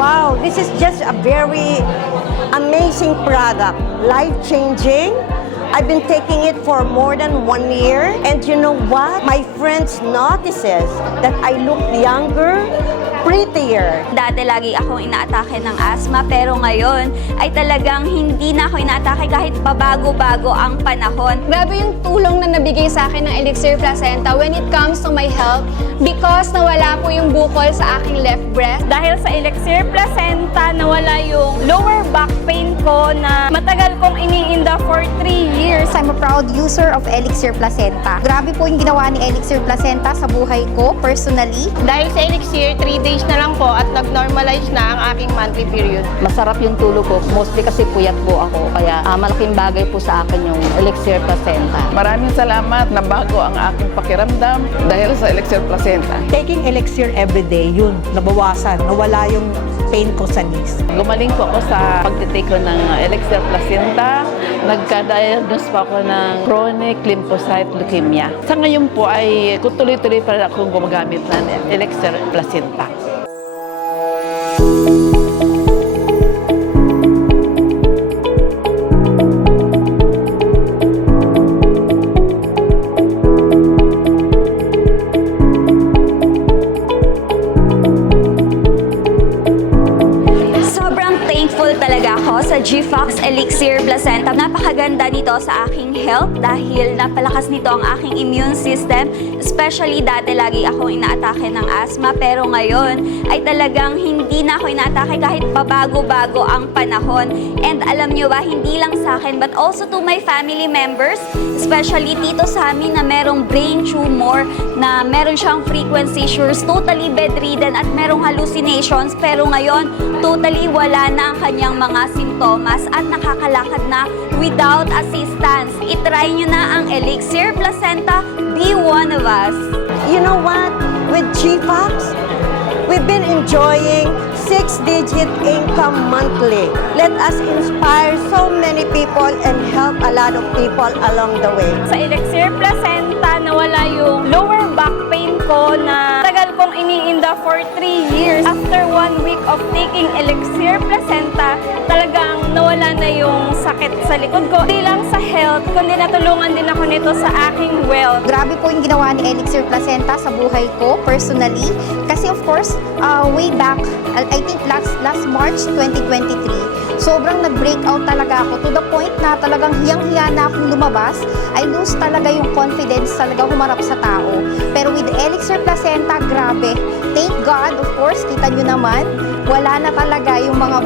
Wow, this is just a very amazing product, life-changing. I've been taking it for more than 1 year, and you know what? My friends notices that I look younger, prettier. Dati lagi akong inaatake ng asthma, pero ngayon ay talagang hindi na ako inaatake kahit pabago-bago ang panahon. Grabe yung tulong na nabigay sa akin ng Elixir Placenta when it comes to my health because nawala po yung bukol sa aking left breast. Dahil sa Elixir Placenta, nawala yung lower back pain ko na matagal kong iniinda for 3 years. I'm a proud user of Elixir Placenta. Grabe po yung ginawa ni Elixir Placenta sa buhay ko, personally. Dahil sa Elixir, 3 days na lang po at nag-normalize na ang aking monthly period. Masarap yung tulog ko, mostly kasi puyat po ako, kaya malaking bagay po sa akin yung Elixir Placenta. Maraming salamat na bago ang aking pakiramdam dahil sa Elixir Placenta. Taking Elixir everyday, yun, nabawasan, nawala yung pain ko sa knees. Gumaling po ako sa pagtitake ko ng Elixir Placenta. Nagka-diagnose po ako ng chronic lymphocyte leukemia. Sa ngayon po ay tuloy-tuloy pa rin akong gumagamit ng Elixir Placenta. Talaga ako sa G-Fox Elixir Placenta. Napakaganda nito sa aking health dahil napalakas nito ang aking immune system. Especially dati lagi akong inaatake ng asthma, pero ngayon ay talagang hindi na ako inaatake kahit pabago-bago ang panahon. And alam nyo ba, hindi lang sa akin but also to my family members, especially tito sa amin na merong brain tumor, na meron siyang frequency seizures, totally bedridden at merong hallucinations, pero ngayon totally wala na ang kanyang mga simptomas at nakakalakad na without assistance. I-try nyo na ang Elixir Placenta. Be one of us. You know what? With G-Fox, we've been enjoying 6-digit income monthly. Let us inspire so many people and help a lot of people along the way. Sa Elixir Placenta, nawala yung lower back pain ko na tagal kong iniinda for 3 years. After 1 week of taking Elixir Placenta, talagang nawala na yung sakit sa likod ko. Hindi lang sa health, kundi natulungan din ako nito sa aking wealth. Grabe po yung ginawa ni Elixir Placenta sa buhay ko, personally. Kasi of course, way back, I think last March 2023, sobrang nag-breakout talaga ako to the point na talagang hiyang-hiya na akong lumabas. I lose talaga yung confidence talaga humarap sa tao. Pero with Elixir Placenta, grabe. Thank God, of course, kita nyo naman, wala na talaga yung mga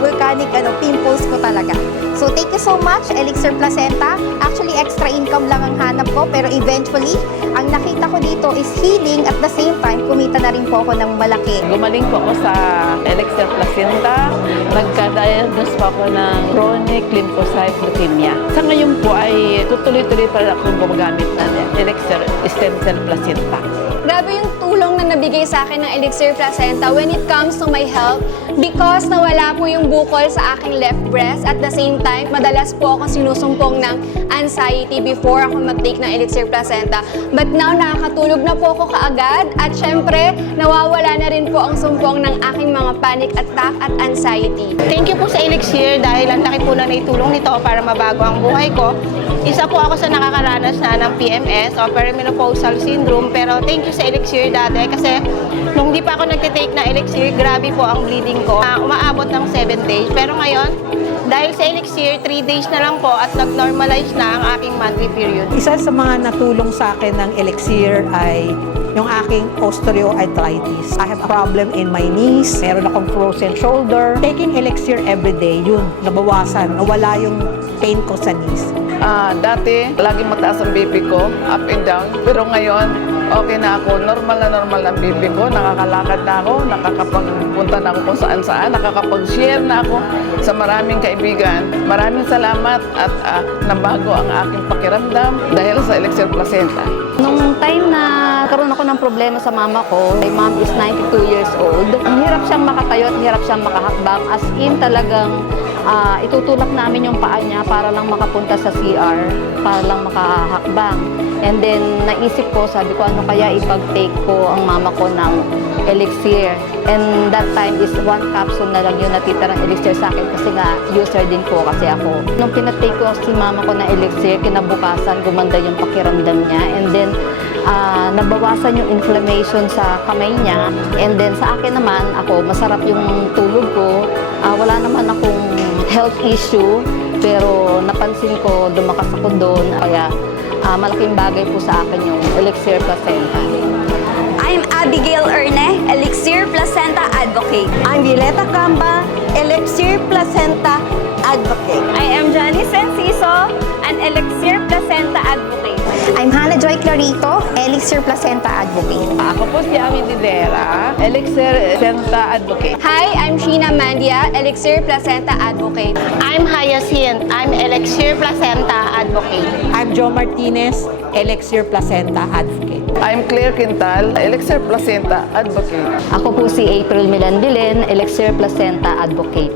volcanic pimples ko talaga. So thank you so much, Elixir Placenta. Actually, extra income lang ang hanap ko, pero eventually, ang nakita ko dito is healing at the same time, kumita na rin po ako ng malaki. Gumaling po ako sa Elixir Placenta. Nagka-diagnose po ako ng chronic lymphocyte leukemia. Sa ngayon po ay tuloy-tuloy pa rin akong gumagamit ng Elixir Stem Cell Placenta. Grabe yung tulong na nabigay sa akin ng Elixir Placenta when it comes to my health because nawala po yung bukol sa aking left breast. At the same time, madalas po ako sinusumpong ng anxiety before ako mag-take ng Elixir Placenta. But now, nakakatulog na po ako kaagad at syempre, nawawala na rin po ang sumpong ng aking mga panic attack at anxiety. Thank you po sa Elixir dahil ang laki po na naitulong nito para mabago ang buhay ko. Isa po ako sa nakakaranas na ng PMS o perimenopausal syndrome, pero thank you sa Elixir dati kasi nung di pa ako nagtitake na Elixir, grabe po ang bleeding ko. Umaabot ng 7 days. Pero ngayon, dahil sa Elixir, 3 days na lang po at nag-normalize na ang aking monthly period. Isa sa mga natulong sa akin ng Elixir ay yung aking osteoarthritis. I have a problem in my knees, meron akong frozen shoulder. Taking Elixir everyday, yun, nabawasan, nawala yung pain ko sa knees. Dati, lagi mataas ang BP ko, up and down. Pero ngayon, okay na ako. Normal ang BP ko. Nakakalakad na ako, nakakapagpunta na ako kung saan-saan, nakakapag-share na ako sa maraming kaibigan. Maraming salamat at nabago ang aking pakiramdam dahil sa Elixir Placenta. Nung time na karoon ako ng problema sa mama ko, my mom is 92 years old. Ang hirap siyang makatayo at hirap siyang makahakbang. As in talagang itutulak namin yung paa niya para lang makapunta sa CR, para lang makahakbang. And then, naisip ko, sabi ko, ano kaya ipag-take ko ang mama ko ng elixir. And that time is 1 capsule na lang yung natitirang elixir sa akin kasi nga, user din po kasi ako. Nung pinatake ko si mama ko ng elixir, kinabukasan, gumanda yung pakiramdam niya. And then, nabawasan yung inflammation sa kamay niya. And then, sa akin naman, ako, masarap yung tulog ko. Wala naman akong health issue, pero napansin ko, lumakas ako doon. Kaya, malaking bagay po sa akin yung Elixir Placenta. I'm Abigail Erne, Elixir Placenta Advocate. I'm Violeta Camba, Elixir Placenta Advocate. I am Janice Enciso, an Elixir Placenta Advocate. I'm Hannah Joy Clarito, Elixir Placenta Advocate. Ako po si Ami Didera, Elixir Placenta Advocate. Hi, I'm Sheena Mandia, Elixir Placenta Advocate. I'm Hyacinth. I'm Elixir Placenta Advocate. I'm Joe Martinez, Elixir Placenta Advocate. I'm Claire Quintal, Elixir Placenta Advocate. Ako po si April Milandilen, Elixir Placenta Advocate.